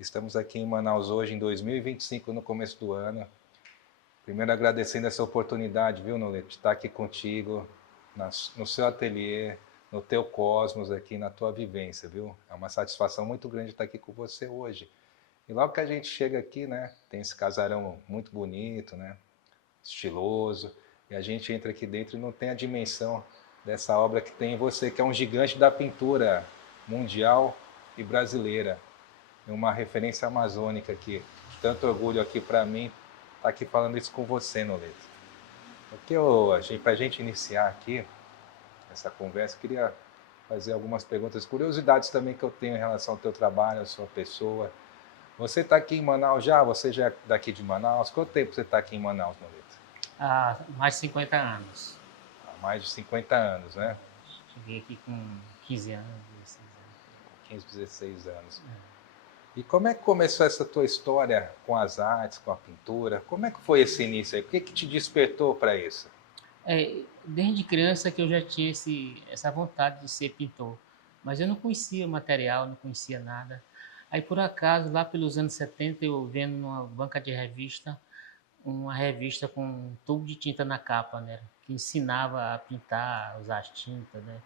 Estamos aqui em Manaus hoje, em 2025, no começo do ano. Primeiro agradecendo essa oportunidade, viu, Noleto, de estar aqui contigo, no seu ateliê, no teu cosmos aqui, na tua vivência, viu? É uma satisfação muito grande estar aqui com você hoje. E logo que a gente chega aqui, né, tem esse casarão muito bonito, né, estiloso, e a gente entra aqui dentro e não tem a dimensão dessa obra que tem em você, que é um gigante da pintura mundial e brasileira. É uma referência amazônica aqui. Tanto orgulho aqui para mim estar aqui falando isso com você, Noleto. Para a gente iniciar aqui essa conversa, eu queria fazer algumas perguntas, curiosidades também que eu tenho em relação ao teu trabalho, à sua pessoa. Você está aqui em Manaus já? Você já é daqui de Manaus? Quanto tempo você está aqui em Manaus, Noleto? Há mais de 50 anos. Há mais de 50 anos, né? Cheguei aqui com 15 anos, 16 anos. 15, 16 anos. E como é que começou essa tua história com as artes, com a pintura? Como é que foi esse início aí? O que te despertou para isso? Desde criança que eu já tinha essa vontade de ser pintor, mas eu não conhecia o material, não conhecia nada. Aí, por acaso, lá pelos anos 70, eu vendo numa banca de revista, uma revista com um tubo de tinta na capa, né? Que ensinava a pintar, usar as tintas, né?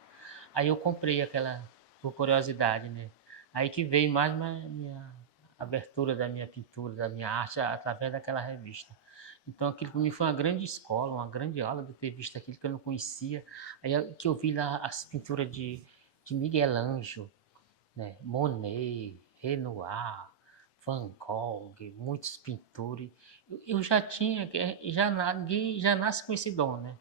Aí eu comprei aquela, por curiosidade, né? Aí que veio mais minha abertura da minha pintura, da minha arte, através daquela revista. Então aquilo para mim foi uma grande escola, uma grande aula de ter visto aquilo que eu não conhecia. Aí que eu vi lá as pinturas de Miguel Ângelo, né? Monet, Renoir, Van Gogh, muitos pintores. Eu já tinha, ninguém já nasce com esse dom, né?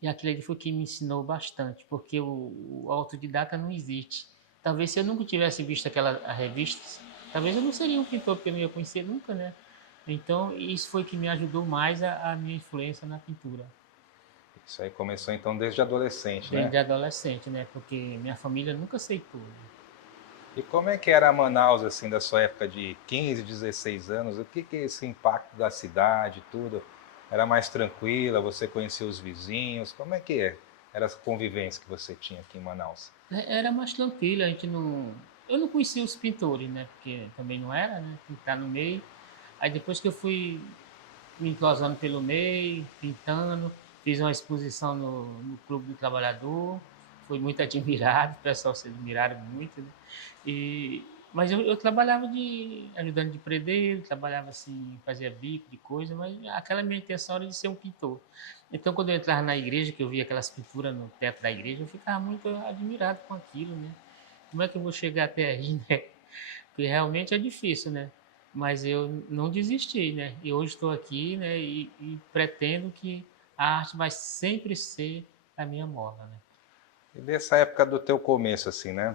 E aquilo ali foi que me ensinou bastante, porque o autodidata não existe. Talvez se eu nunca tivesse visto aquela revista, talvez eu não seria um pintor, porque eu não ia conhecer nunca, né? Então, isso foi que me ajudou mais a minha influência na pintura. Isso aí começou então desde adolescente, né? Desde adolescente, né? Porque minha família nunca aceitou. E como é que era Manaus, assim, da sua época de 15, 16 anos? O que é esse impacto da cidade, tudo? Era mais tranquila? Você conhecia os vizinhos? Como é que era essa convivência que você tinha aqui em Manaus? Era mais tranquilo, a gente não... Eu não conhecia os pintores, né? Porque também não era, né? Pintar no meio. Aí depois que eu fui me entrosando pelo meio, pintando. Fiz uma exposição no Clube do Trabalhador, fui muito admirado, o pessoal se admiraram muito. Né? Mas eu trabalhava ajudando de predeiro, trabalhava assim, fazia bico de coisa, mas aquela minha intenção era de ser um pintor. Então, quando eu entrava na igreja, que eu via aquelas pinturas no teto da igreja, eu ficava muito admirado com aquilo, né? Como é que eu vou chegar até aí, né? Porque realmente é difícil, né? Mas eu não desisti, né? E hoje estou aqui, né? E pretendo que a arte vai sempre ser a minha mola, né? E dessa época do teu começo, assim, né?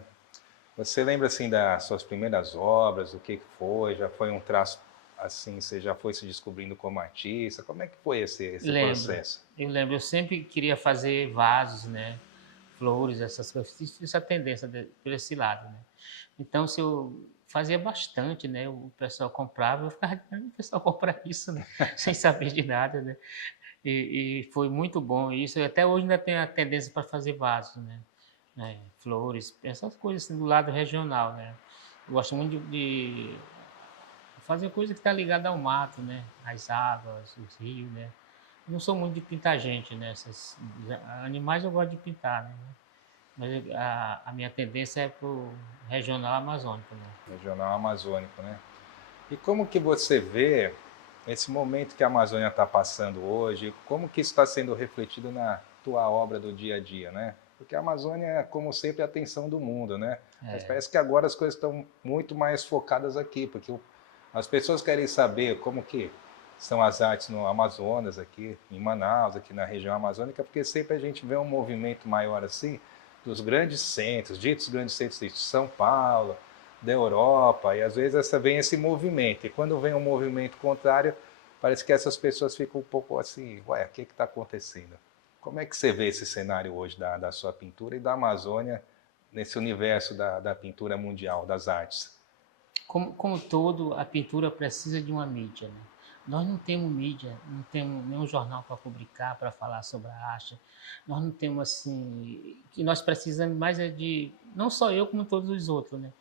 Você lembra, assim, das suas primeiras obras, o que foi? Já foi um traço, assim, você já foi se descobrindo como artista? Como é que foi esse Lembro, processo? eu lembro, eu sempre queria fazer vasos, né? Flores, essas coisas, essa tendência por esse lado, né? Então, se eu fazia bastante, né? O pessoal comprava, eu ficava, o pessoal compra isso, né? Sem saber de nada, né? E foi muito bom isso. E até hoje ainda tem a tendência para fazer vasos, né? Flores, essas coisas assim, do lado regional, né? Eu gosto muito de fazer coisa que está ligada ao mato, né? As águas, os rios, né? Não sou muito de pintar gente, né? Esses animais eu gosto de pintar, né? Mas a minha tendência é pro regional amazônico, né? Regional amazônico, né? E como que você vê esse momento que a Amazônia está passando hoje? Como que isso está sendo refletido na tua obra do dia a dia, né? Porque a Amazônia é, como sempre, a atenção do mundo, né? Mas É, parece que agora as coisas estão muito mais focadas aqui, porque as pessoas querem saber como que são as artes no Amazonas, aqui em Manaus, aqui na região amazônica, porque sempre a gente vê um movimento maior assim, dos grandes centros, ditos grandes centros de São Paulo, da Europa, e às vezes vem esse movimento, e quando vem um movimento contrário, parece que essas pessoas ficam um pouco assim, ué, o que está acontecendo? Como é que você vê esse cenário hoje da sua pintura e da Amazônia nesse universo da pintura mundial, das artes? como todo, a pintura precisa de uma mídia, né? Nós não temos mídia, não temos nenhum jornal para publicar, para falar sobre a arte. Nós não temos assim, que nós precisamos mais é de, não só eu como todos os outros, né?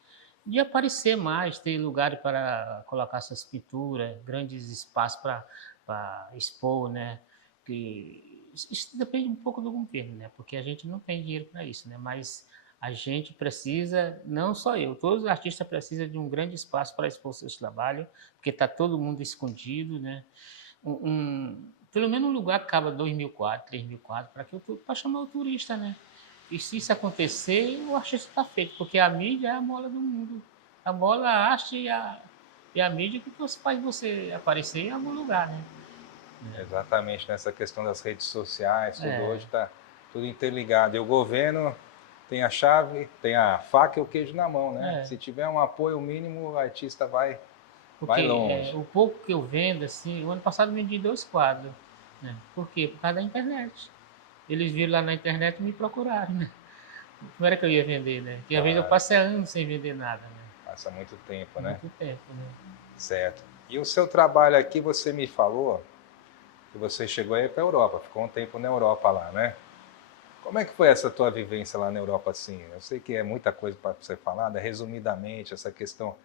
de aparecer mais, ter lugares para colocar essas pinturas, grandes espaços para expor, né? Que isso depende um pouco do governo, né? Porque a gente não tem dinheiro para isso, né? Mas a gente precisa, não só eu, todos os artistas precisam de um grande espaço para expor seus trabalhos, porque está todo mundo escondido, né? Pelo menos um lugar que cabe 2.000 quadros, 3.000 quadros, para chamar o turista, né? E se isso acontecer, o artista está feito, porque a mídia é a mola do mundo. A mola, a arte e a mídia que faz você aparecer em algum lugar, né? Exatamente, nessa questão das redes sociais, tudo É, hoje está tudo interligado. E o governo tem a chave, tem a faca e o queijo na mão, né? é. Se tiver um apoio mínimo, o artista vai Porque longe. o pouco que eu vendo, assim, o ano passado eu vendi 2 quadros. Né? Por quê? Por causa da internet. Eles viram lá na internet e me procuraram, né? Como era que eu ia vender, né? Porque às vezes eu Claro, passei anos sem vender nada, né? passa muito tempo, né? Muito tempo, né? Certo. E o seu trabalho aqui, você me falou que você chegou aí para a Europa, ficou um tempo na Europa lá, né? Como é que foi essa tua vivência lá na Europa, assim? Eu sei que é muita coisa para você falar, né? Resumidamente, essa questão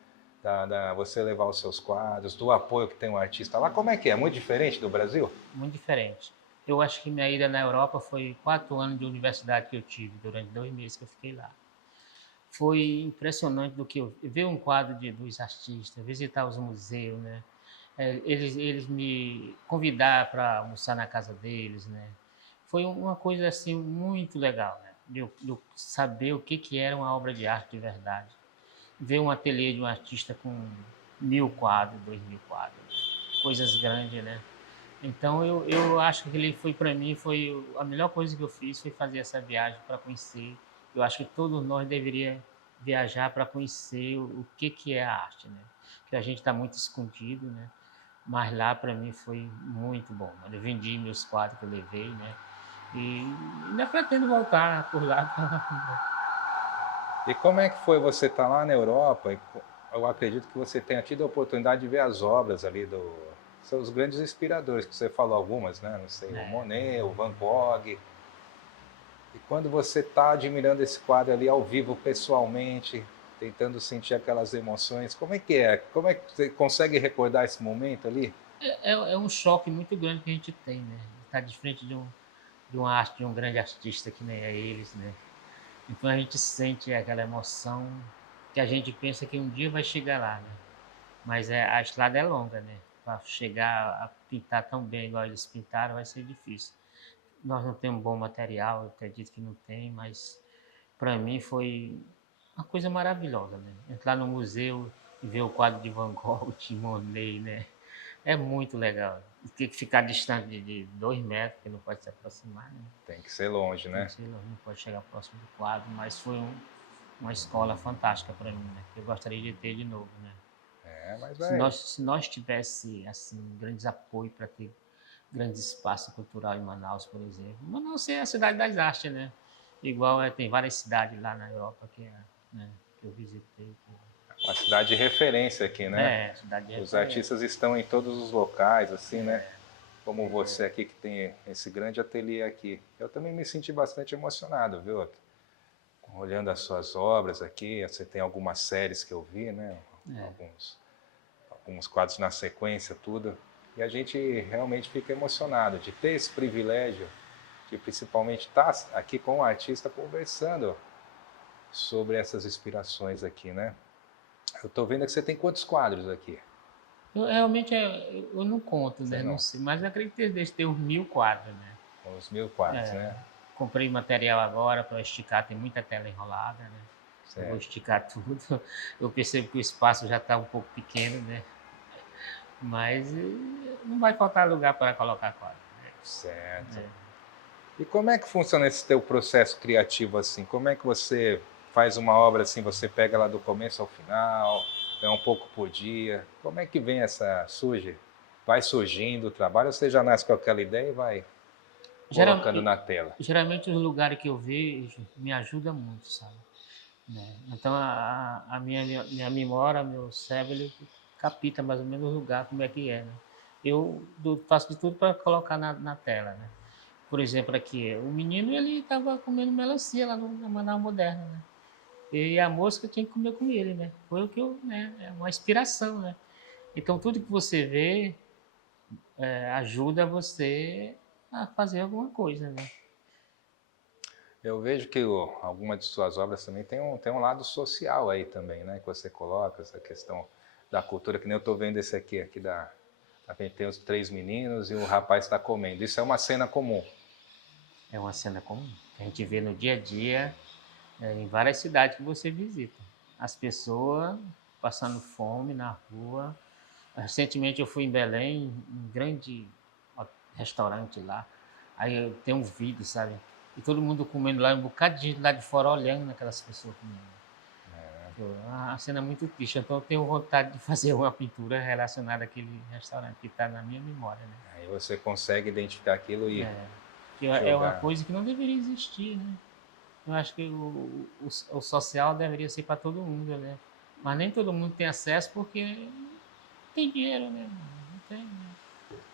da você levar os seus quadros, do apoio que tem um artista lá, como é que é? Muito diferente do Brasil? Muito diferente. Eu acho que minha ida na Europa foi 4 anos de universidade que eu tive, durante 2 meses que eu fiquei lá. Foi impressionante do que eu ver um quadro dos artistas, visitar os museus, né? Eles me convidaram para almoçar na casa deles, né? Foi uma coisa assim muito legal, né? De eu saber o que era uma obra de arte de verdade. Ver um ateliê de um artista com 1.000 quadros, 2.000 quadros, né? Coisas grandes, né? Então eu acho que ele foi para mim foi a melhor coisa que eu fiz foi fazer essa viagem para conhecer. Eu acho que todos nós deveria viajar para conhecer o que é a arte, né? Que a gente está muito escondido, né? Mas lá para mim foi muito bom. Mano. Eu vendi meus quadros que eu levei, né? E ainda pretendo voltar por lá. E como é que foi você estar lá na Europa? Eu acredito que você tenha tido a oportunidade de ver as obras ali são os grandes inspiradores, que você falou algumas, né? Não sei, o É, Monet, o Van Gogh. E quando você está admirando esse quadro ali ao vivo, pessoalmente, tentando sentir aquelas emoções, como é que é? Como é que você consegue recordar esse momento ali? é um choque muito grande que a gente tem, né? Estar de frente de uma arte, de um grande artista que nem é eles, né? Então a gente sente aquela emoção que a gente pensa que um dia vai chegar lá, né? Mas a estrada é longa, né? Para chegar a pintar tão bem igual eles pintaram vai ser difícil. Nós não temos bom material, eu acredito que não tem, mas para mim foi uma coisa maravilhosa, né? Entrar no museu e ver o quadro de Van Gogh, de Monet, né? É muito legal. Tem que ficar distante de 2 metros, porque não pode se aproximar, né? Tem que ser longe, Tem né? que ser, não pode chegar próximo do quadro, mas foi uma escola fantástica para mim, né? Eu gostaria de ter de novo, né? É, mas Se vai. nós, se nós tivesse assim grandes apoios para ter grande espaço cultural em Manaus, por exemplo. Manaus é a cidade das artes, né? Igual tem várias cidades lá na Europa né, que eu visitei. Uma cidade de referência aqui, né? Cidade de Os referência. artistas estão em todos os locais, assim, né? Como você aqui que tem esse grande ateliê aqui. Eu também me senti bastante emocionado, viu? Olhando as suas obras aqui, você tem algumas séries que eu vi, né? É. Alguns quadros na sequência, tudo. E a gente realmente fica emocionado de ter esse privilégio de principalmente estar aqui com o artista conversando sobre essas inspirações aqui, né? Eu estou vendo que você tem quantos quadros aqui? Eu, realmente eu não conto, Você né? Não não? sei, mas eu acredito que deve ter uns 1.000 quadros, né? Uns 1.000 quadros, né? Comprei material agora para esticar, tem muita tela enrolada, né? Eu vou Certo. esticar tudo. Eu percebo que o espaço já está um pouco pequeno, né? Mas não vai faltar lugar para colocar quadro. Né? Certo. E como é que funciona esse teu processo criativo assim? Como é que você faz uma obra assim, você pega ela do começo ao final, é um pouco por dia? Como é que vem vai surgindo o trabalho, ou você já nasce com aquela ideia e vai Geral, colocando na tela? geralmente os lugares que eu vejo me ajuda muito, sabe? Né? Então a minha memória, meu cérebro, ele capta mais ou menos o lugar, como é que é, né? Faço de tudo para colocar na tela, né? Por exemplo, aqui, o menino ele estava comendo melancia lá na Manaus Moderna, né? E a mosca tinha que comer com ele, né? Foi o que eu, né? É uma inspiração, né? Então tudo que você vê ajuda você a fazer alguma coisa, né? Eu vejo que algumas de suas obras também tem um lado social aí também, né? Que você coloca essa questão da cultura, que nem eu estou vendo esse aqui tem os três meninos e o rapaz está comendo. Isso é uma cena comum. É uma cena comum que a gente vê no dia a dia em várias cidades que você visita. As pessoas passando fome na rua. Recentemente eu fui em Belém, um grande restaurante lá. Aí eu tenho um vídeo, sabe? E todo mundo comendo lá, um bocado de gente lá de fora olhando aquelas pessoas comendo. A cena é muito triste, então eu tenho vontade de fazer uma pintura relacionada àquele restaurante que está na minha memória, né? Aí você consegue identificar aquilo e Que é uma jogar. coisa que não deveria existir, né? Eu acho que o social deveria ser para todo mundo, né? Mas nem todo mundo tem acesso porque não tem dinheiro, né? Não tem, né?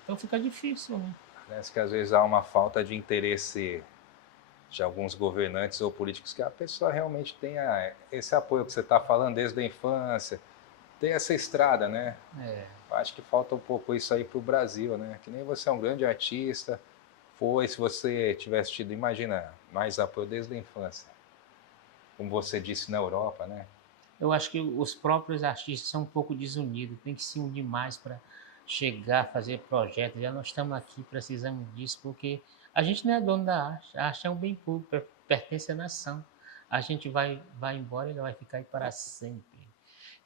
Então fica difícil, né? Parece que às vezes há uma falta de interesse de alguns governantes ou políticos que a pessoa realmente tenha esse apoio que você está falando desde a infância, ter essa estrada, né? Eu acho que falta um pouco isso aí para o Brasil, né? Que nem você é um grande artista, se você tivesse tido, imagina, mais apoio desde a infância, como você disse na Europa, né? Eu acho que os próprios artistas são um pouco desunidos, tem que se unir mais para chegar a fazer projetos. Já nós estamos aqui, precisamos disso, porque a gente não é dono da arte, a arte é um bem público, pertence à nação. A gente vai embora e ela vai ficar aí para sempre.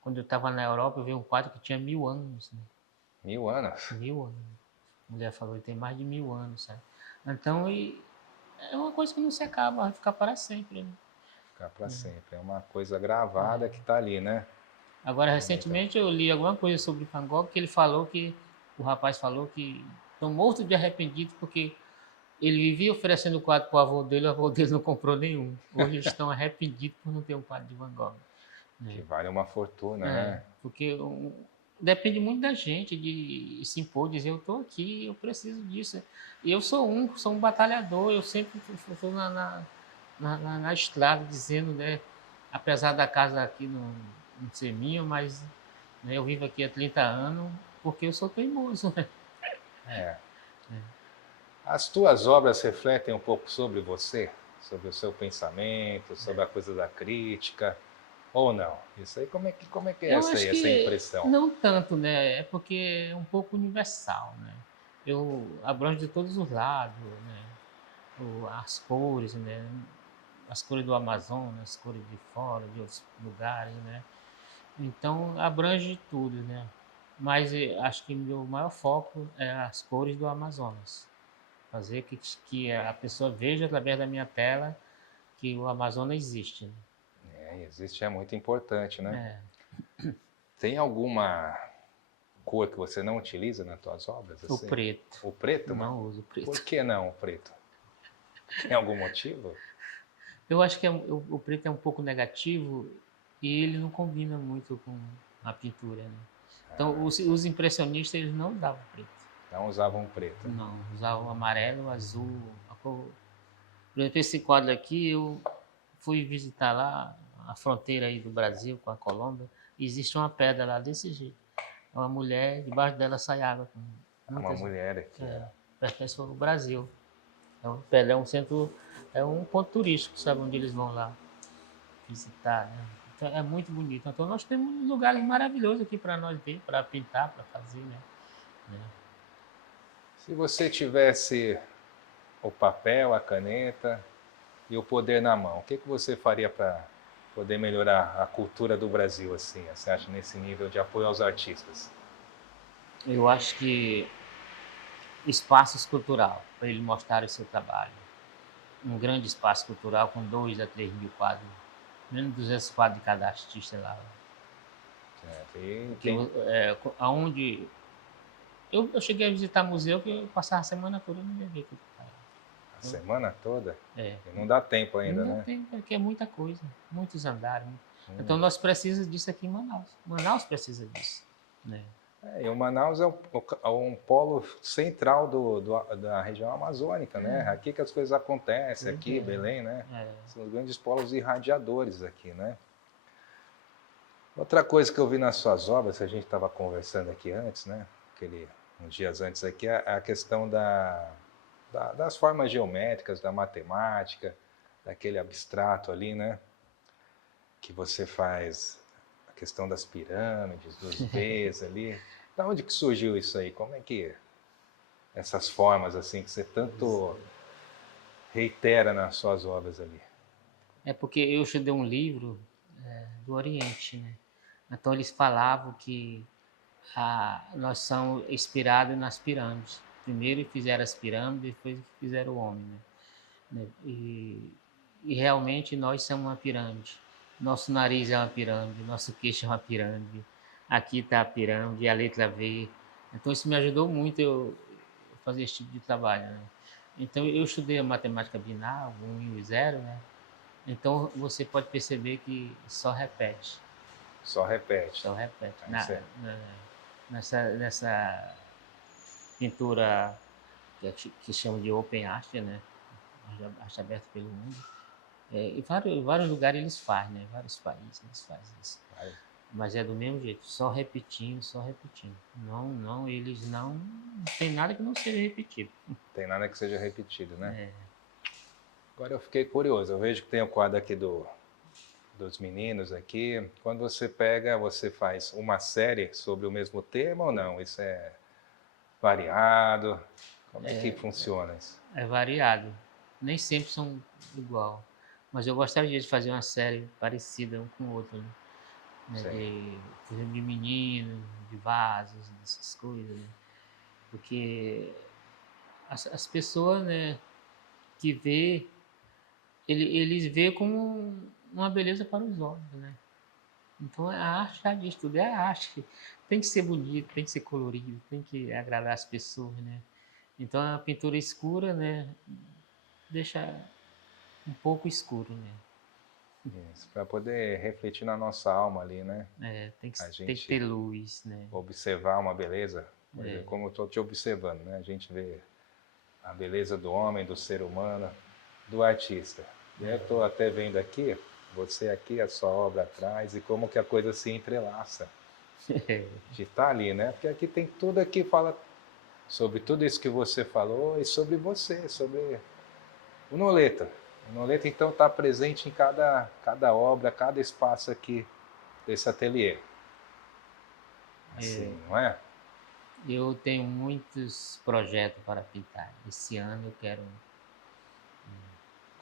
Quando eu estava na Europa, eu vi um quadro que tinha 1000 anos. Né? 1000 anos. 1000 anos. A mulher falou que tem mais de 1000 anos, sabe? Então, é uma coisa que não se acaba, vai ficar para sempre. Né? Ficar para sempre. É uma coisa gravada que está ali, né? Agora, recentemente, eu li alguma coisa sobre Van Gogh que ele falou que, o rapaz falou que estão morto de arrependido porque ele vivia oferecendo quadro para o avô dele não comprou nenhum. Hoje eles estão arrependidos por não ter um quadro de Van Gogh. Que vale uma fortuna, né? Porque depende muito da gente de se impor, dizer eu estou aqui, eu preciso disso. E eu sou um batalhador, eu sempre estou na estrada dizendo, né, apesar da casa aqui não ser minha, mas né, eu vivo aqui há 30 anos porque eu sou teimoso. Né? As tuas obras refletem um pouco sobre você? Sobre o seu pensamento, sobre a coisa da crítica? Ou não? Isso aí, como é que é Eu acho essa que impressão? não tanto, né? É porque é um pouco universal, né? Eu abranjo de todos os lados, né? As cores, né? As cores do Amazonas, as cores de fora, de outros lugares, né? Então abrange tudo, né? Mas acho que meu maior foco é as cores do Amazonas. Fazer que a pessoa veja através da minha tela que o Amazonas existe. Né? Existe, é muito importante, né? É. Tem alguma cor que você não utiliza nas tuas obras? O Assim? preto. O preto? Não uso preto. Por que não o preto? Tem algum motivo? Eu acho que o preto é um pouco negativo e ele não combina muito com a pintura. Né? Então, os impressionistas eles não usavam preto. Não usavam preto. Não, usavam amarelo, azul. A cor. Por exemplo, esse quadro aqui, eu fui visitar lá a fronteira aí do Brasil com a Colômbia. E existe uma pedra lá desse jeito. É uma mulher, debaixo dela sai água. Uma mulher aqui. Pertence ao Brasil. Então, Pelé é um centro, é um ponto turístico, sabe, onde eles vão lá visitar, né? Então, é muito bonito. Então nós temos lugares maravilhosos aqui para nós ver, para pintar, para fazer, né? Se você tivesse o papel, a caneta e o poder na mão, o que você faria para poder melhorar a cultura do Brasil, assim, você acha, nesse nível de apoio aos artistas? Eu acho que espaços cultural, para ele mostrar o seu trabalho. Um grande espaço cultural com 2 a 3 mil quadros. Menos 200 quadros de cada artista lá. Aonde eu cheguei a visitar museu que eu passava a semana toda no meu ver. A semana toda? E não dá tempo ainda, não né? Tem, porque é muita coisa, muitos andares. Então nós precisamos disso aqui em Manaus. Manaus precisa disso. Né? E o Manaus é um polo central da região amazônica, né? Aqui que as coisas acontecem, aqui, Belém, né? São os grandes polos irradiadores aqui, né? Outra coisa que eu vi nas suas obras, que a gente estava conversando aqui antes, né? Uns dias antes aqui, é a questão das formas geométricas, da matemática, daquele abstrato ali, né? Que você faz a questão das pirâmides, dos Vs ali. Da onde que surgiu isso aí? Como é que essas formas assim que você tanto reitera nas suas obras ali? É porque eu estudei um livro do Oriente, né? Então eles falavam que nós somos inspirados nas pirâmides. Primeiro fizeram as pirâmides, depois fizeram o homem, né? E realmente nós somos uma pirâmide. Nosso nariz é uma pirâmide, nosso queixo é uma pirâmide. Aqui está a pirâmide, a letra V. Então isso me ajudou muito eu fazer esse tipo de trabalho, né? Então eu estudei a matemática binária, o 1 e o 0, né? Então você pode perceber que só repete. Só repete. Só repete. Nessa pintura que chama de Open Art, né? Arte aberta pelo mundo. Em vários lugares eles fazem, né? Vários países eles fazem isso. Mas é do mesmo jeito, só repetindo, só repetindo. Eles não tem nada que não seja repetido. Tem nada que seja repetido, né? Agora eu fiquei curioso, eu vejo que tem o quadro aqui dos meninos aqui. Quando você pega, você faz uma série sobre o mesmo tema ou não? Isso é variado? Como é que funciona isso? É variado. Nem sempre são igual. Mas eu gostaria de fazer uma série parecida um com o outro, né? De menino, de vasos, dessas coisas, né? Porque as pessoas, né, que vê, eles vê como uma beleza para os olhos, né? Então a arte já diz tudo, é a arte. Tem que ser bonito, tem que ser colorido, tem que agradar as pessoas, né? Então a pintura escura, né, deixa um pouco escuro, né? Isso, para poder refletir na nossa alma ali, né? Tem que ter luz, né? Observar uma beleza, por exemplo, como eu estou te observando, né? A gente vê a beleza do homem, do ser humano, do artista. E eu estou até vendo aqui, você aqui, a sua obra atrás, e como que a coisa se entrelaça. De estar ali, né? Porque aqui tem tudo aqui, fala sobre tudo isso que você falou e sobre você, sobre o Noleta. O Noleta, então, está presente em cada obra, cada espaço aqui desse ateliê. Assim, não é? Eu tenho muitos projetos para pintar. Esse ano eu quero...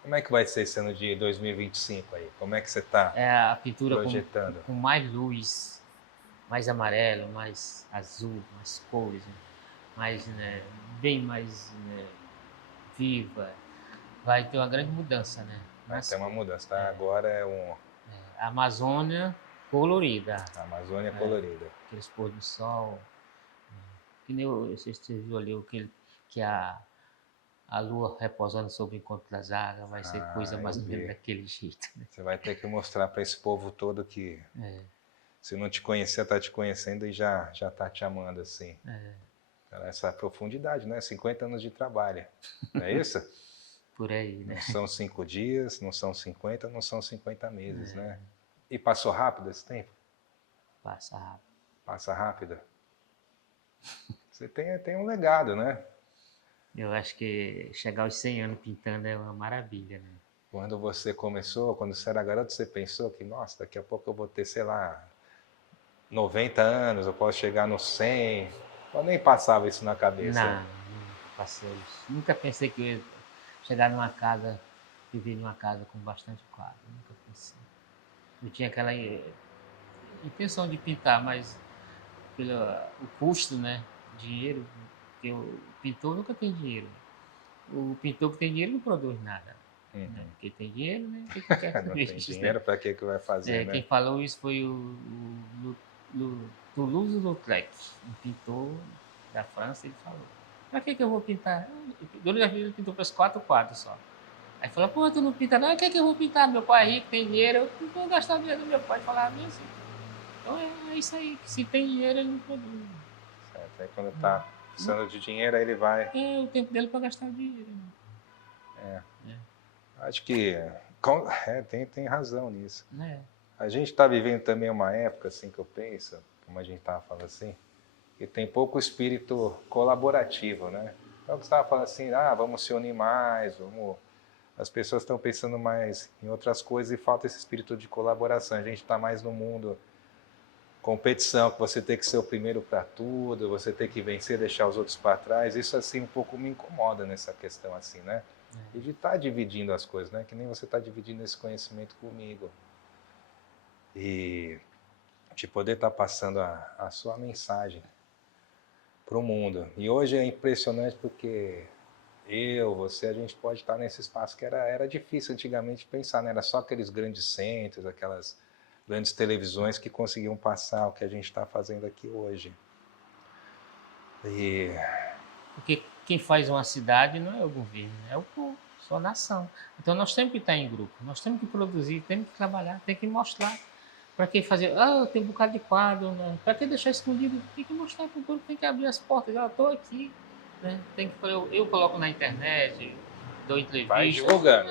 Como é que vai ser esse ano de 2025 aí? Como é que você está a pintura projetando? Com mais luz, mais amarelo, mais azul, mais cores, né? Mais, né, bem mais, né, viva. Vai ter uma grande mudança, né? Vai ter uma mudança, tá? Agora é a Amazônia colorida. A Amazônia colorida. Aqueles pôr do sol. Que nem você viu ali que a lua repousando sobre o encontro das águas, vai ser coisa mais ou menos daquele jeito. Né? Você vai ter que mostrar para esse povo todo que se não te conhecer, está te conhecendo e já está te amando assim. Essa profundidade, né? 50 anos de trabalho, não é isso? Por aí, né? Não são 5 dias, não são 50, não são 50 meses, né? E passou rápido esse tempo? Passa rápido. Passa rápido? Você tem um legado, né? Eu acho que chegar aos 100 anos pintando é uma maravilha, né? Quando você começou, quando você era garoto, você pensou que, nossa, daqui a pouco eu vou ter, sei lá, 90 anos, eu posso chegar nos 100. Eu nem passava isso na cabeça. Não passou isso. Nunca pensei que eu ia chegar numa casa, viver numa casa com bastante quadro. Nunca pensei. Eu tinha aquela intenção de pintar, mas pelo o custo, né? Dinheiro, porque o pintor nunca tem dinheiro. O pintor que tem dinheiro não produz nada. Né? Quem tem dinheiro, né? Quem quer não tem dinheiro, para que vai fazer, né? Quem falou isso foi o Toulouse-Lautrec, um pintor da França. Ele falou: para que eu vou pintar? Ele pintou para os 4 quadros só. Aí falou: pô, tu não pinta não? O que eu vou pintar? Meu pai é rico, tem dinheiro, eu não vou gastar dinheiro do meu pai. Falava assim. Então é isso aí, se tem dinheiro ele não produz. Aí quando tá precisando de dinheiro, aí ele vai. É o tempo dele para gastar o dinheiro. Acho que tem razão nisso. Né? A gente está vivendo também uma época, assim, que eu penso, como a gente estava falando assim, que tem pouco espírito colaborativo, né? Então, você estava falando assim, vamos se unir mais, vamos... As pessoas estão pensando mais em outras coisas e falta esse espírito de colaboração. A gente está mais no mundo competição, que você tem que ser o primeiro para tudo, você tem que vencer, deixar os outros para trás. Isso, assim, um pouco me incomoda nessa questão, assim, né? E de estar dividindo as coisas, né? Que nem você está dividindo esse conhecimento comigo. E de poder estar passando a sua mensagem para o mundo. E hoje é impressionante porque você, a gente pode estar nesse espaço que era difícil antigamente pensar, né? Era só aqueles grandes centros, aquelas grandes televisões que conseguiam passar o que a gente está fazendo aqui hoje. Porque quem faz uma cidade não é o governo, é o povo, só a nação. Então nós temos que estar em grupo, nós temos que produzir, temos que trabalhar, temos que mostrar. Para que fazer, tem um bocado de quadro, né? Para que deixar escondido? Tem que mostrar para o povo, tem que abrir as portas, estou aqui. Né? Tem que, eu coloco na internet, dou entrevista. Vai divulgando.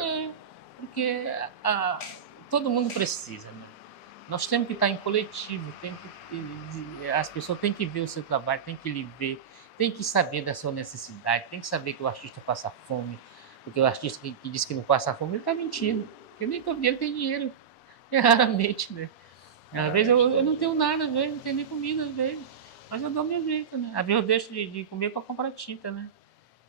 Porque todo mundo precisa. Né? Nós temos que estar em coletivo, as pessoas têm que ver o seu trabalho, têm que lhe ver, têm que saber da sua necessidade, têm que saber que o artista passa fome, porque o artista que diz que não passa fome, ele está mentindo, porque nem todo dia tem dinheiro, raramente, né? Às vezes eu não tenho nada, velho, não tenho nem comida, velho. Mas eu dou meu jeito, né? Às vezes eu deixo de comer para comprar tinta, né?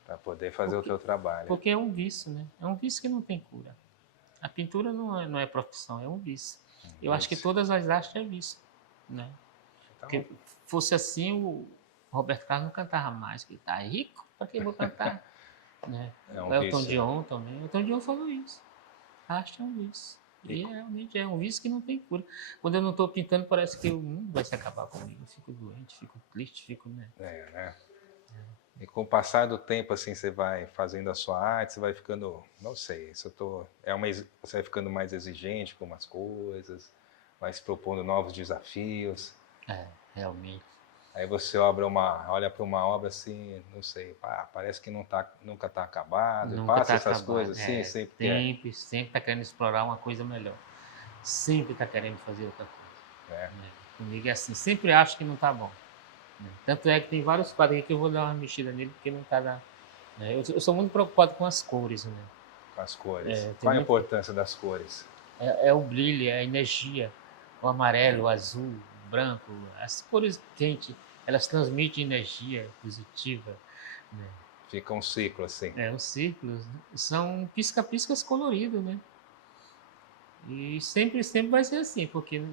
Para poder fazer o teu trabalho. Porque é um vício, né? É um vício que não tem cura. A pintura não é profissão, é um vício. Eu acho que todas as artes é vício, né? Então, porque fosse assim, o Roberto Carlos não cantava mais, que ele tá rico, para que eu vou cantar? Né? O Elton John também. O Elton John falou isso. A arte é um vício. E realmente é um vício que não tem cura. Quando eu não estou pintando, parece que o mundo vai se acabar comigo. Eu fico doente, fico triste, fico... Né? né? E com o passar do tempo, assim, você vai fazendo a sua arte, você vai ficando, não sei, você vai ficando mais exigente com umas coisas, vai se propondo novos desafios. Realmente. Aí você olha para uma obra assim, não sei, parece que nunca está acabado, nunca passa tá essas acabado. coisas assim, sempre está querendo explorar uma coisa melhor. Sempre está querendo fazer outra coisa. Comigo é assim, sempre acho que não está bom. Tanto é que tem vários quadros aqui que eu vou dar uma mexida nele, porque não está dando. Eu sou muito preocupado com as cores, né? Com as cores. Qual a importância das cores? É o brilho, é a energia. O amarelo, o azul, o branco, as cores quentes, elas transmitem energia positiva. Né? Fica um ciclo assim. Os círculos são pisca-piscas coloridos, né? E sempre vai ser assim, porque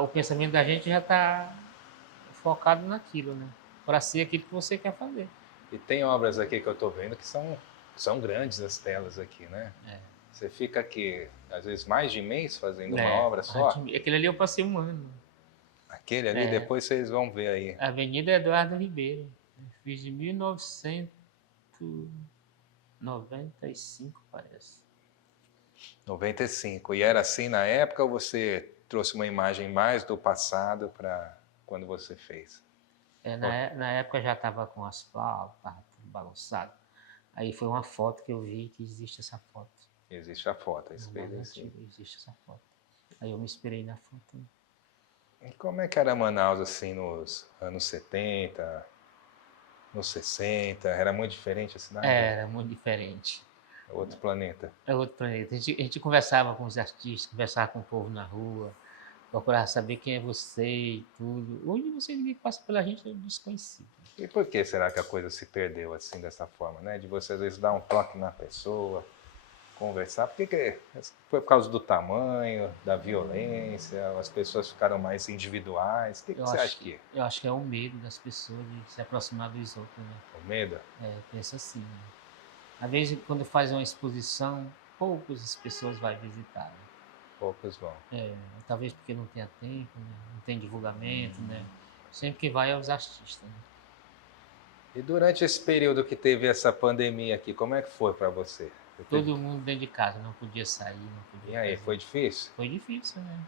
o pensamento da gente já está focado naquilo, né? Para ser aquilo que você quer fazer. E tem obras aqui que eu estou vendo que são grandes as telas aqui, né? Você fica aqui, às vezes, mais de mês fazendo uma obra só? Aquele ali eu passei um ano. Aquele ali, depois vocês vão ver aí. Avenida Eduardo Ribeiro. Fiz de 1995, parece. 95. E era assim na época ou você trouxe uma imagem mais do passado para quando você fez? Na época já estava com asfalto, estava tudo bagunçado. Aí foi uma foto que eu vi que existe essa foto. Existe a foto, assim. Existe essa foto. Aí eu me inspirei na foto. E como é que era Manaus assim nos anos 70, nos 60? Era muito diferente a cidade? Era muito diferente. É outro planeta. É outro planeta. A gente conversava com os artistas, conversava com o povo na rua, procurava saber quem é você e tudo. Hoje você ninguém passa pela gente é desconhecido. E por que será que a coisa se perdeu assim dessa forma, né? De você às vezes dar um toque na pessoa, conversar. Por que foi por causa do tamanho, da violência, as pessoas ficaram mais individuais? O que você acha que é? Eu acho que é o medo das pessoas de se aproximar dos outros, né? O medo? Penso assim, né? Às vezes, quando faz uma exposição, poucas pessoas vão visitar. Né? Poucos vão. Talvez porque não tenha tempo, né? Não tem divulgamento, né? Sempre que vai é os artistas. Né? E durante esse período que teve essa pandemia aqui, como é que foi para você? Todo mundo dentro de casa, não podia sair, não podia. E aí, foi difícil? Foi difícil, né?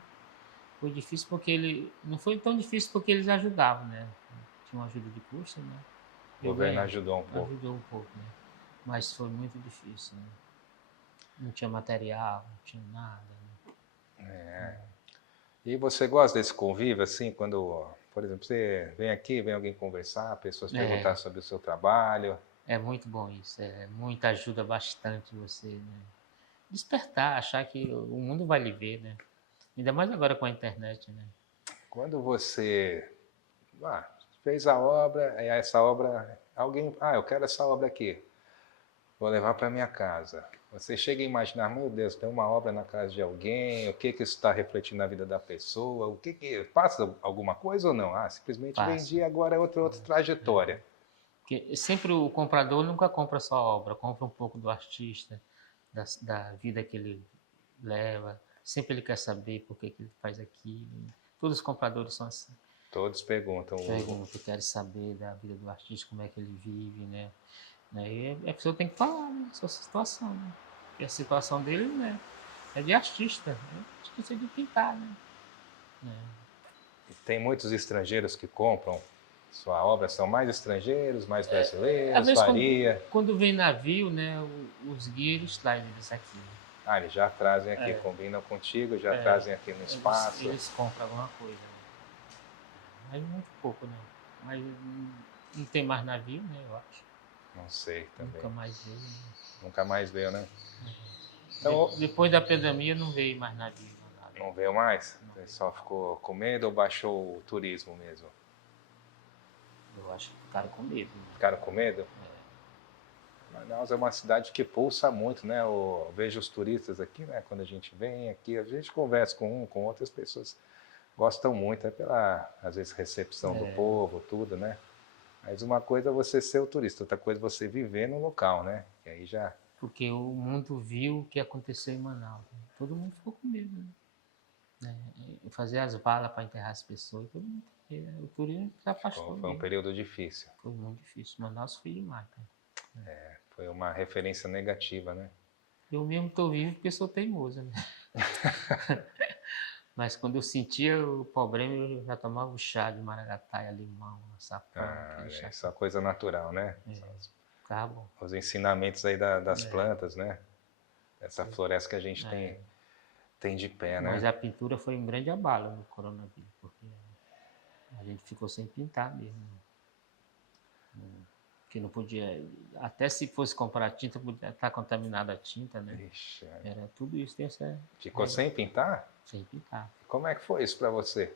Foi difícil porque não foi tão difícil porque eles ajudavam, né? tinha uma ajuda de custo, né? O governo ajudou um pouco. Ajudou um pouco, né? Mas foi muito difícil, né? Não tinha material, não tinha nada, né? E você gosta desse convívio, assim, quando, por exemplo, você vem aqui, vem alguém conversar, pessoas perguntar sobre o seu trabalho? É muito bom isso, muito, ajuda bastante você, né? Despertar, achar que o mundo vai lhe ver, né? Ainda mais agora com a internet, né? Quando você fez a obra, aí essa obra, alguém, eu quero essa obra aqui, vou levar para minha casa. Você chega a imaginar, meu Deus, tem uma obra na casa de alguém, o que isso está refletindo na vida da pessoa, o que passa alguma coisa ou não? Simplesmente Passa. Vendi, agora é outra trajetória. Porque sempre o comprador nunca compra só a obra, compra um pouco do artista, da vida que ele leva, sempre ele quer saber por que ele faz aquilo. Todos os compradores são assim. Todos perguntam. Querem saber da vida do artista, como é que ele vive, né? E a pessoa tem que falar, né, sua situação, né? Porque a situação dele, né, é de artista, né? Artista de pintar, né? Tem muitos estrangeiros que compram sua obra, são mais estrangeiros, mais brasileiros, às vezes, varia. Quando vem navio, né, os guias trazem eles aqui. Eles já trazem aqui, combinam contigo, já trazem aqui no espaço. Eles compram alguma coisa, né? Mas muito pouco, né? Mas não tem mais navio, né, eu acho. Não sei também. Nunca mais veio. Né? Nunca mais veio, né? Então, depois da pandemia não veio mais navio. Não veio mais? O pessoal ficou com medo ou baixou o turismo mesmo? Eu acho que ficaram com medo. Né? Ficaram com medo? Manaus é uma cidade que pulsa muito, né? Eu vejo os turistas aqui, né? Quando a gente vem aqui, a gente conversa com outras pessoas. Gostam muito, pela, às vezes, recepção do povo, tudo, né? Mas uma coisa é você ser o turista, outra coisa é você viver no local, né? E aí já... Porque o mundo viu o que aconteceu em Manaus. Né? Todo mundo ficou com medo, né? Fazer as balas para enterrar as pessoas, todo mundo, o turismo se afastou. Foi um período difícil. Foi muito difícil. Manaus foi demais. Né? Foi uma referência negativa, né? Eu mesmo estou vivo porque sou teimoso, né? Mas quando eu sentia o problema, eu já tomava o chá de maracataia, limão, açafrão. Isso é uma coisa natural, né? Tá bom. Os ensinamentos aí das plantas, né? Essa floresta que a gente tem de pé, né? Mas a pintura foi um grande abalo no coronavírus, porque a gente ficou sem pintar mesmo. Que não podia, até se fosse comprar tinta, podia estar contaminada a tinta, né? Ixi, Era tudo isso. Ficou sem pintar? Sem pintar. Como é que foi isso para você?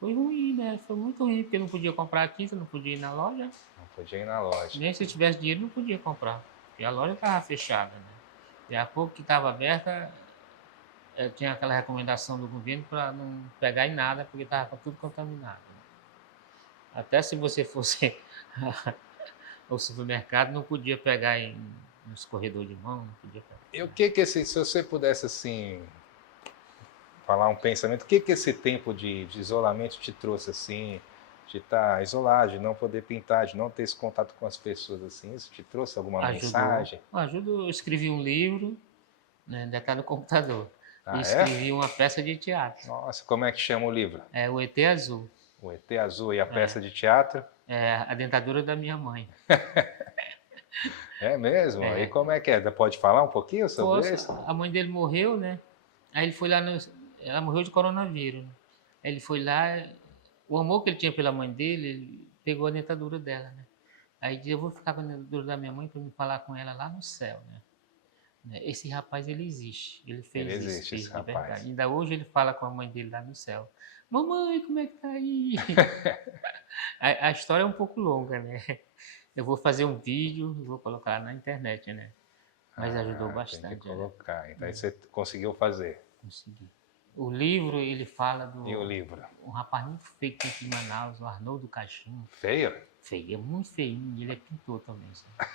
Foi ruim, né? Foi muito ruim, porque não podia comprar tinta, não podia ir na loja. Não podia ir na loja. Nem se tivesse dinheiro, não podia comprar. Porque a loja estava fechada, né? E a pouco que estava aberta, tinha aquela recomendação do governo para não pegar em nada, porque estava tudo contaminado. Né? Até se você fosse ao supermercado, não podia pegar nos corredores de mão, não podia pegar. E o que se você pudesse, assim, falar um pensamento, o que esse tempo de isolamento te trouxe, assim, de estar isolado, de não poder pintar, de não ter esse contato com as pessoas, assim, isso te trouxe alguma mensagem? Ajudou. Eu escrevi um livro, né, ainda está no computador. E escrevi uma peça de teatro. Nossa, como é que chama o livro? É o ET Azul. O ET Azul. E a peça de teatro? É A Dentadura da Minha Mãe. É mesmo? E como é que é? Pode falar um pouquinho sobre isso? A mãe dele morreu, né? Aí ele foi lá, ela morreu de coronavírus. Né? Aí ele foi lá, o amor que ele tinha pela mãe dele, ele pegou a dentadura dela, né? Aí disse, eu vou ficar com a dentadura da minha mãe para me falar com ela lá no céu, né? Esse rapaz, ele existe. Ele fez isso, fez de verdade. Ainda hoje ele fala com a mãe dele lá no céu. Mamãe, como é que tá aí? A história é um pouco longa, né? Eu vou fazer um vídeo e vou colocar na internet, né? Mas ajudou bastante. Tem que colocar. Né? Então aí você conseguiu fazer. Consegui. O livro, ele fala do... E o livro? Um rapaz muito feio que tem aqui em Manaus, o Arnoldo Caixinho. Feio? Feio, é muito feinho. Ele é pintor também. Sabe?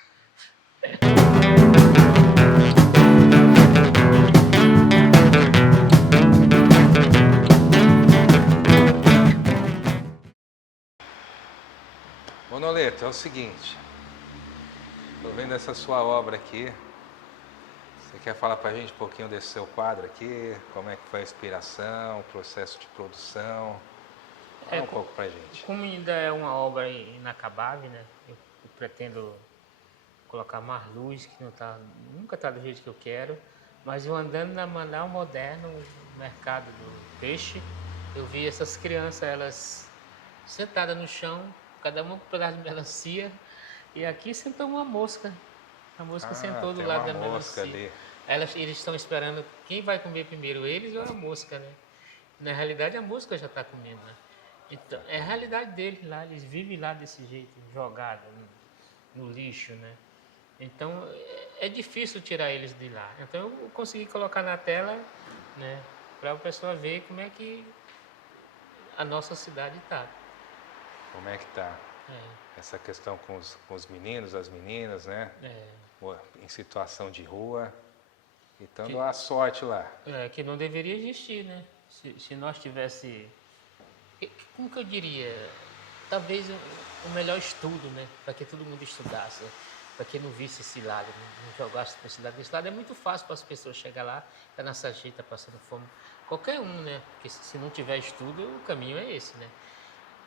Noleto, é o seguinte, estou vendo essa sua obra aqui, você quer falar para a gente um pouquinho desse seu quadro aqui, como é que foi a inspiração, o processo de produção? Fala um pouco pra gente. Como ainda é uma obra inacabável, né? Eu pretendo colocar mais luz, que não tá, nunca está do jeito que eu quero, mas eu andando na Manaus Moderno, no mercado do peixe, eu vi essas crianças, elas sentadas no chão, cada uma com um pedaço de melancia, e aqui sentou uma mosca. A mosca sentou do Tem lado uma da mosca melancia. ali. Eles estão esperando quem vai comer primeiro, eles ou a mosca, né? Na realidade, a mosca já está comendo, né? Então, é a realidade deles lá, eles vivem lá desse jeito, jogado no lixo, né? Então, é difícil tirar eles de lá. Então, eu consegui colocar na tela, né? Para a pessoa ver como é que a nossa cidade está. Como é que tá? Essa questão com os meninos, as meninas, né? Em situação de rua. E dando a sorte lá. Que não deveria existir, né? Se nós tivesse, como que eu diria, talvez o melhor estudo, né? Para que todo mundo estudasse, para que não visse esse lado, não jogasse para esse lado. Esse lado é muito fácil para as pessoas chegar lá, tá na sarjeta passando fome. Qualquer um, né? Porque se não tiver estudo, o caminho é esse, né?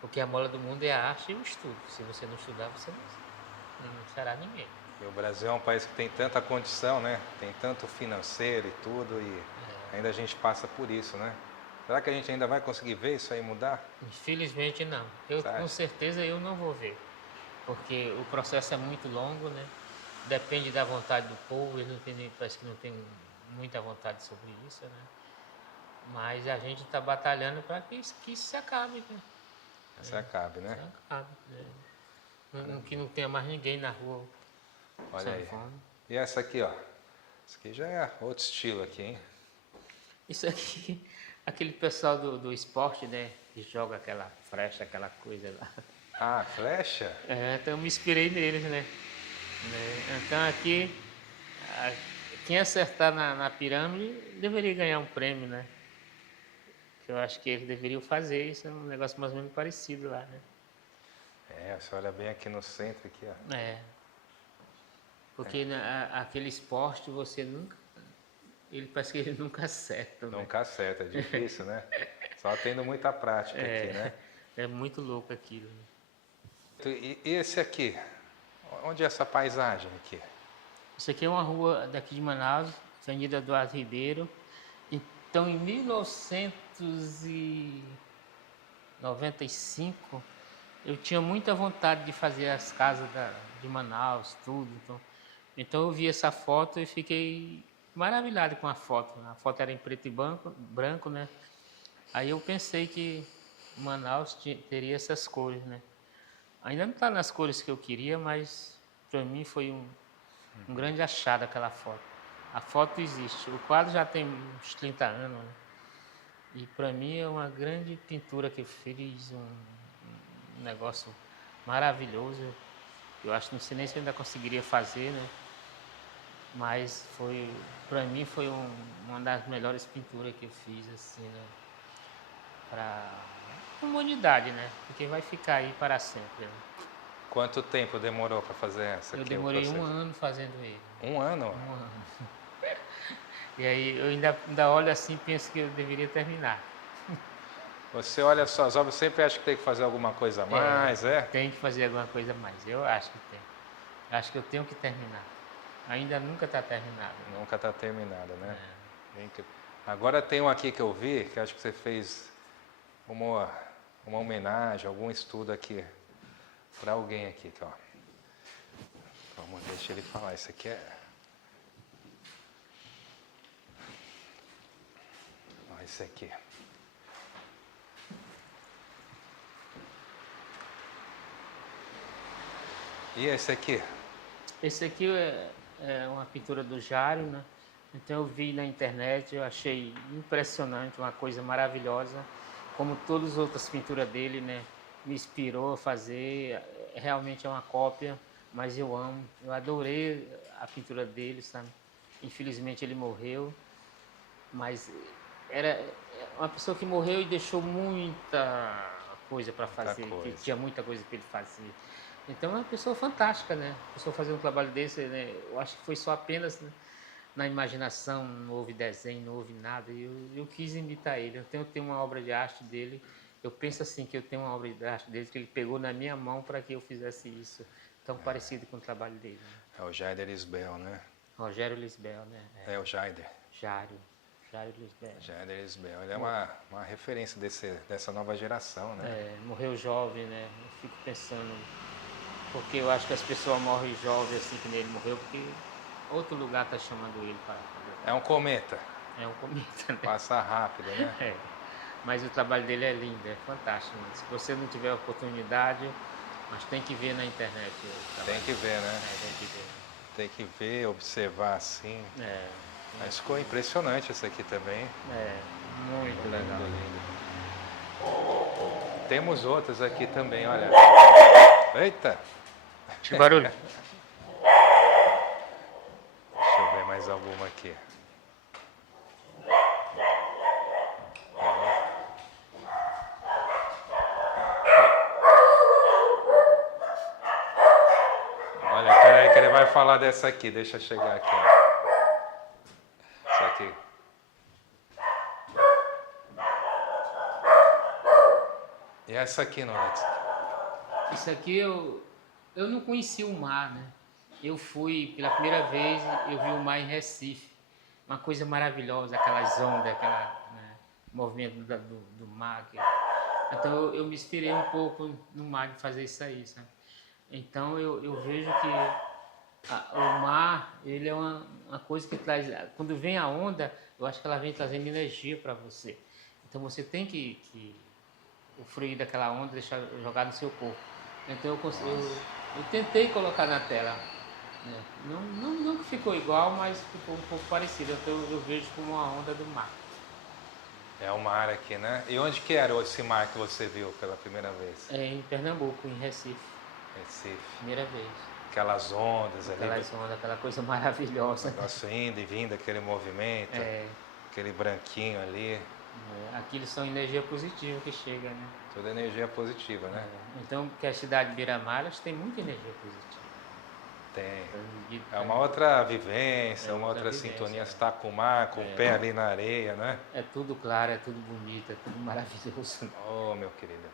Porque a mola do mundo é a arte e o estudo. Se você não estudar, você não será ninguém. E o Brasil é um país que tem tanta condição, né? Tem tanto financeiro e tudo, e ainda a gente passa por isso, né? Será que a gente ainda vai conseguir ver isso aí mudar? Infelizmente não. Com certeza eu não vou ver. Porque o processo é muito longo, né? Depende da vontade do povo, parece que não tem muita vontade sobre isso, né? Mas a gente está batalhando para que isso se acabe, né? Se acabe, né? Se acabe, né? Que não tenha mais ninguém na rua. Olha aí. Fome. E essa aqui, ó. Isso aqui já é outro estilo aqui, hein? Isso aqui, aquele pessoal do esporte, né? Que joga aquela flecha, aquela coisa lá. Ah, flecha? Então eu me inspirei neles, né? Então aqui, quem acertar na pirâmide deveria ganhar um prêmio, né? Eu acho que eles deveriam fazer isso, é um negócio mais ou menos parecido lá, né? Você olha bem aqui no centro, aqui, ó. Porque aquele esporte você nunca, parece que ele nunca acerta, né? Nunca acerta, é difícil, né? Só tendo muita prática aqui, né? É muito louco aquilo. E esse aqui? Onde é essa paisagem aqui? Isso aqui é uma rua daqui de Manaus, Avenida Eduardo Ribeiro. Então, em 1995, eu tinha muita vontade de fazer as casas de Manaus, tudo. Então eu vi essa foto e fiquei maravilhado com a foto. A foto era em preto e branco, né? Aí eu pensei que Manaus teria essas cores, né? Ainda não está nas cores que eu queria, mas para mim foi um grande achado aquela foto. A foto existe. O quadro já tem uns 30 anos, né? E para mim é uma grande pintura que eu fiz, um negócio maravilhoso. Eu acho que não sei nem se eu ainda conseguiria fazer, né? Mas para mim foi uma das melhores pinturas que eu fiz, assim, né? Para a humanidade, né? Porque vai ficar aí para sempre, né? Quanto tempo demorou para fazer essa? Eu demorei um ano fazendo ele. Um ano? Um ano. E aí eu ainda olho assim e penso que eu deveria terminar. Você olha suas obras, sempre acha que tem que fazer alguma coisa a mais, Tem que fazer alguma coisa a mais, eu acho que tem. Acho que eu tenho que terminar. Ainda nunca está terminado. Nunca está terminada, né? Agora tem um aqui que eu vi, que acho que você fez uma homenagem, algum estudo aqui, para alguém aqui, ó. Vamos, deixa ele falar, isso aqui é... Ó, esse aqui. E esse aqui? Esse aqui é uma pintura do Jário, né? Então eu vi na internet, eu achei impressionante, uma coisa maravilhosa. Como todas as outras pinturas dele, né? Me inspirou a fazer. Realmente é uma cópia, mas eu amo. Eu adorei a pintura dele, sabe? Infelizmente ele morreu, mas era uma pessoa que morreu e deixou muita coisa para fazer, que tinha muita coisa para ele fazer. Então é uma pessoa fantástica, né? A pessoa fazer um trabalho desse, né? Eu acho que foi só apenas, né, na imaginação, não houve desenho, não houve nada. E eu quis imitar ele. Eu tenho uma obra de arte dele Eu penso assim que eu tenho uma obra de arte dele que ele pegou na minha mão para que eu fizesse isso, tão parecido com o trabalho dele. Né? É o Jaider Lisbel, né? Rogério Lisbel, né? É o Jaider. Jário Lisbel. Jaider Lisbel. Ele é uma referência dessa nova geração, né? Morreu jovem, né? Eu fico pensando, porque eu acho que as pessoas morrem jovens assim que ele morreu, porque outro lugar está chamando ele para... É um cometa. É um cometa, né? Passa rápido, né? É. Mas o trabalho dele é lindo, é fantástico. Mas se você não tiver oportunidade, mas tem que ver na internet. Tem que ver, né? Tem que ver. Tem que ver, observar assim. Mas ficou Muito impressionante esse aqui também. muito legal. Lindo. Temos outras aqui também, olha. Eita! Que barulho. Deixa eu ver mais alguma aqui. Olha, peraí que ele vai falar dessa aqui. Deixa eu chegar aqui. Ó. Essa aqui. E essa aqui, Noleto? Isso aqui eu não conhecia o mar, né? Eu fui, pela primeira vez, eu vi o mar em Recife. Uma coisa maravilhosa, aquelas ondas, movimento do mar. Então eu me inspirei um pouco no mar de fazer isso aí, sabe? Então eu vejo que o mar, ele é uma coisa que traz... Quando vem a onda, eu acho que ela vem trazendo energia para você. Então você tem que o fluir daquela onda deixar jogar no seu corpo. Então eu tentei colocar na tela. Né? Não que ficou igual, mas ficou um pouco parecido. Então eu vejo como uma onda do mar. É o mar aqui, né? E onde que era esse mar que você viu pela primeira vez? É em Pernambuco, em Recife. Recife. Primeira vez. Aquelas ondas ali. Aquelas ondas, aquela coisa maravilhosa. Nossa, indo e vindo, aquele movimento. Aquele branquinho ali. Aquilo são energia positiva que chega, né? Toda energia positiva, né? Então, porque a cidade de Beira-Mar tem muita energia positiva. Tem. É uma outra vivência, uma outra sintonia. Você está com o mar, com o pé ali na areia, né? É tudo claro, é tudo bonito, é tudo maravilhoso. Oh, meu querido.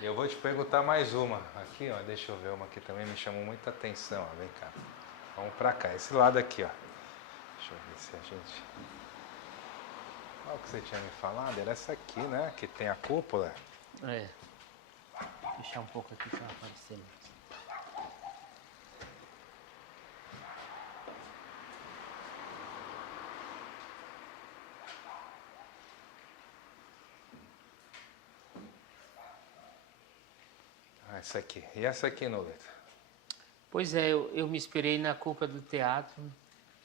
Eu vou te perguntar mais uma. Aqui, ó, deixa eu ver uma que também me chamou muita atenção. Ó, vem cá. Vamos pra cá, esse lado aqui, ó. Deixa eu ver se a gente... Qual que você tinha me falado? Era essa aqui, né? Que tem a cúpula. Vou fechar um pouco aqui para aparecer mais. Essa aqui. E essa aqui, Noleto? Pois é, eu me inspirei na cúpula do teatro,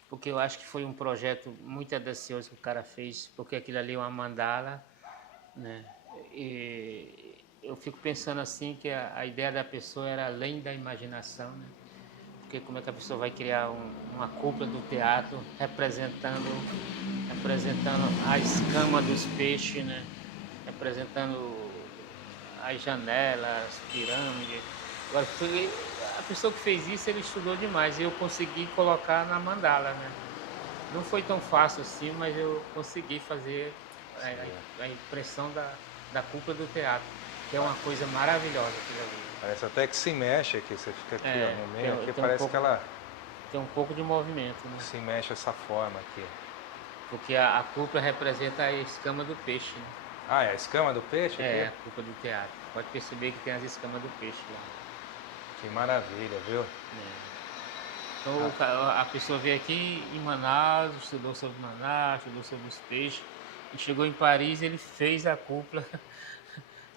porque eu acho que foi um projeto muito audacioso que o cara fez, porque aquilo ali é uma mandala, né? E eu fico pensando assim que a ideia da pessoa era além da imaginação, né? Porque como é que a pessoa vai criar uma cúpula do teatro representando a escama dos peixes, né? Representando as janelas, as pirâmides. Agora, a pessoa que fez isso, ele estudou demais e eu consegui colocar na mandala, né? Não foi tão fácil assim, mas eu consegui fazer a impressão da cúpula do teatro, que é uma coisa maravilhosa aquilo ali. Parece até que se mexe aqui, você fica aqui ó, no meio, aqui parece que ela... Tem um pouco de movimento, né? Se mexe dessa forma aqui. Porque a cúpula representa a escama do peixe, né? Ah, é a escama do peixe aqui? É, a cúpula do teatro. Pode perceber que tem as escamas do peixe lá. Que maravilha, viu? Então a pessoa veio aqui em Manaus, estudou sobre Manaus, estudou sobre os peixes, e chegou em Paris e ele fez a cúpula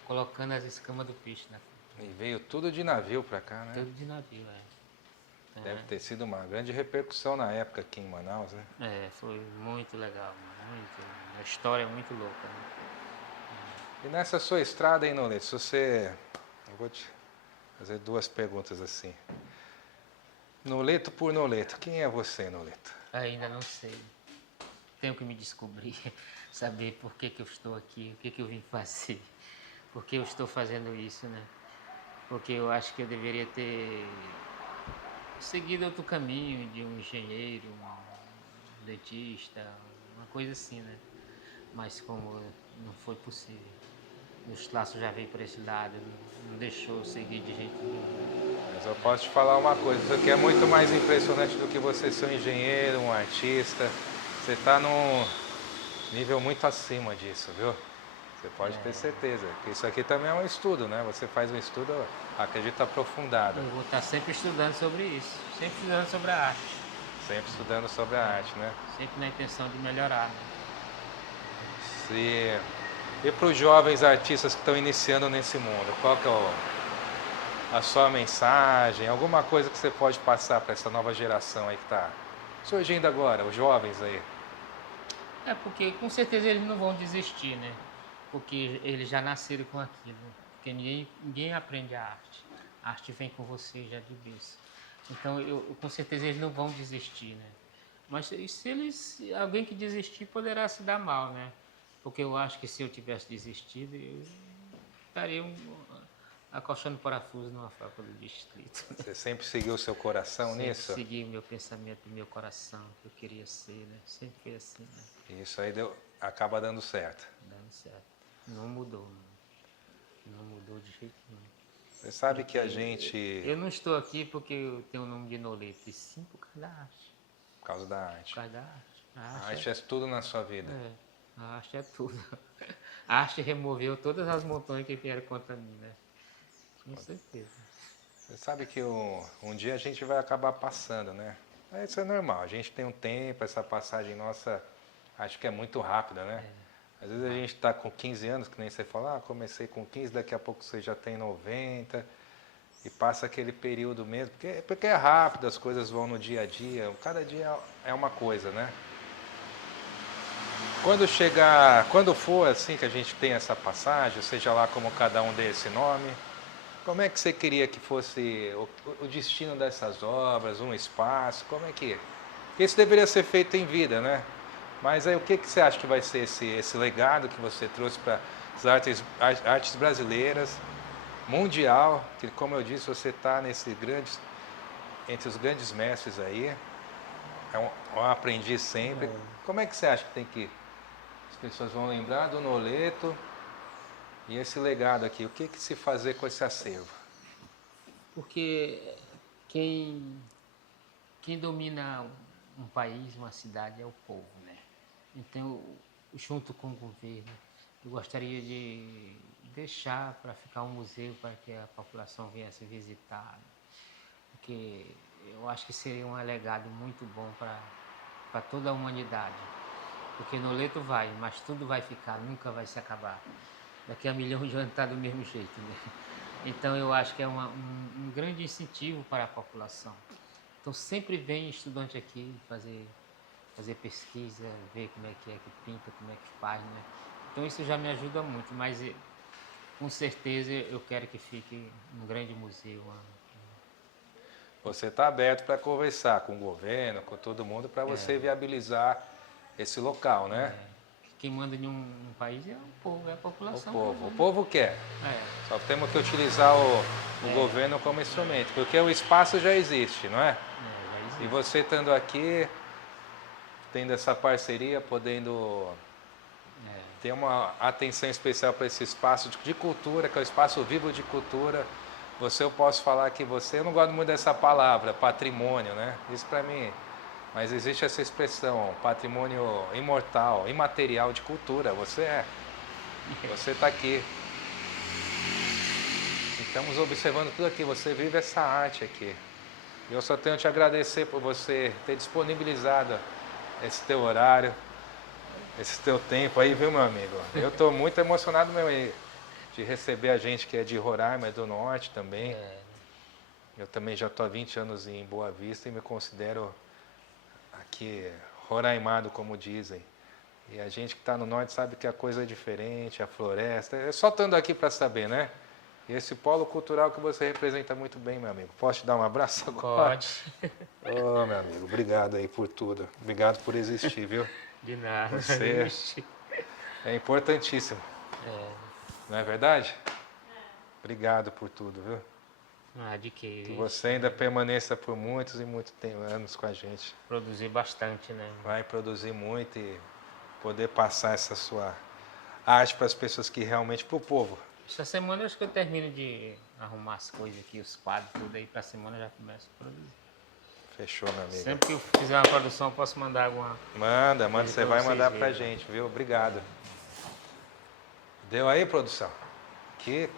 colocando as escamas do peixe na cúpula. E veio tudo de navio pra cá, né? Tudo de navio, Deve ter sido uma grande repercussão na época aqui em Manaus, né? Foi muito legal, muito. Uma história muito louca, né? E nessa sua estrada, hein, Noleto, se você... Eu vou te fazer duas perguntas assim. Noleto por Noleto, quem é você, Noleto? Ainda não sei. Tenho que me descobrir, saber por que eu estou aqui, o que eu vim fazer, por que eu estou fazendo isso, né? Porque eu acho que eu deveria ter seguido outro caminho de um engenheiro, um dentista, uma coisa assim, né? Mas como não foi possível. os laços já veio por esse lado, não deixou eu seguir de jeito nenhum. Mas eu posso te falar uma coisa, isso aqui é muito mais impressionante do que você ser um engenheiro, um artista. Você está num nível muito acima disso, viu? Você pode ter certeza, que isso aqui também é um estudo, né? Você faz um estudo, acredito, aprofundado. Eu vou estar sempre estudando sobre isso, sempre estudando sobre a arte, Sempre estudando sobre a arte, né? sempre na intenção de melhorar. Né? Se... E para os jovens artistas que estão iniciando nesse mundo, qual que é a sua mensagem? Alguma coisa que você pode passar para essa nova geração aí que está surgindo agora, os jovens aí? É porque com certeza eles não vão desistir, né? Porque eles já nasceram com aquilo. Porque ninguém aprende a arte. A arte vem com você já de berço. Então, com certeza eles não vão desistir, né? Mas se alguém que desistir poderá se dar mal, né? Porque eu acho que se eu tivesse desistido, eu estaria acochando parafuso numa faca do distrito. Você sempre seguiu o seu coração Sempre nisso? segui o meu pensamento, o meu coração, que eu queria ser, né? Sempre foi assim, né? Isso aí acaba dando certo. Dando certo. Não mudou, não mudou de jeito nenhum. Você sabe que a gente... Eu não estou aqui porque eu tenho o nome de Noleto, e sim por causa da arte. Por causa da arte. Por causa da arte. A arte é tudo na sua vida. A arte é tudo. A arte removeu todas as montanhas que vieram contra mim, né? Com certeza. Você sabe que um dia a gente vai acabar passando, né? Isso é normal, a gente tem um tempo, essa passagem nossa, acho que é muito rápida, né? Às vezes a gente está com 15 anos, que nem você fala, comecei com 15, daqui a pouco você já tem 90, e passa aquele período mesmo, porque é rápido, as coisas vão no dia a dia, cada dia é uma coisa, né? Quando for assim que a gente tem essa passagem, seja lá como cada um dê esse nome, como é que você queria que fosse o destino dessas obras, um espaço, como é que... Isso deveria ser feito em vida, né? Mas aí o que você acha que vai ser esse legado que você trouxe para as artes brasileiras, mundial, que como eu disse, você está entre os grandes mestres aí, é um aprendiz sempre. Como é que você acha que as pessoas vão lembrar do Noleto e esse legado aqui? O que se fazer com esse acervo? Porque quem domina um país, uma cidade, é o povo, né? Então, junto com o governo, eu gostaria de deixar para ficar um museu para que a população viesse visitar, porque eu acho que seria um legado muito bom para toda a humanidade. Porque Noleto vai, mas tudo vai ficar, nunca vai se acabar. Daqui a milhão de anos está do mesmo jeito, né? Então eu acho que é um grande incentivo para a população. Então sempre vem estudante aqui fazer pesquisa, ver como é que pinta, como é que faz, né? Então isso já me ajuda muito, mas com certeza eu quero que fique um grande museu. Você está aberto para conversar com o governo, com todo mundo, para você viabilizar esse local, né? Quem manda em um país é o povo, é a população. O povo quer. Só temos que utilizar o governo como instrumento, porque o espaço já existe, não é? Já existe. E você estando aqui, tendo essa parceria, podendo ter uma atenção especial para esse espaço de cultura, que é o espaço vivo de cultura. Eu posso falar que eu não gosto muito dessa palavra, patrimônio, né? Isso para mim, mas existe essa expressão, patrimônio imortal, imaterial de cultura, você está aqui. Estamos observando tudo aqui, você vive essa arte aqui. Eu só tenho a te agradecer por você ter disponibilizado esse teu horário, esse teu tempo aí, viu, meu amigo? Eu estou muito emocionado mesmo de receber a gente que é de Roraima, é do Norte também. Eu também já estou há 20 anos em Boa Vista e me considero aqui roraimado, como dizem. E a gente que está no Norte sabe que a coisa é diferente, a floresta. É só estando aqui para saber, né? E esse polo cultural que você representa muito bem, meu amigo. Posso te dar um abraço agora? Pode. Ô, meu amigo, obrigado aí por tudo. Obrigado por existir, viu? De nada. Você é importantíssimo. Não é verdade? Obrigado por tudo, viu? De que? Que você ainda permaneça por muitos e muitos anos com a gente. Produzir bastante, né? Vai produzir muito e poder passar essa sua arte para as pessoas que realmente, para o povo. Essa semana eu acho que eu termino de arrumar as coisas aqui, os quadros, tudo aí. Pra semana eu já começo a produzir. Fechou, meu amigo. Sempre que eu fizer uma produção, eu posso mandar alguma... Manda, você vai vocês mandar verem, pra né? gente, viu? Obrigado. Deu aí, produção? Que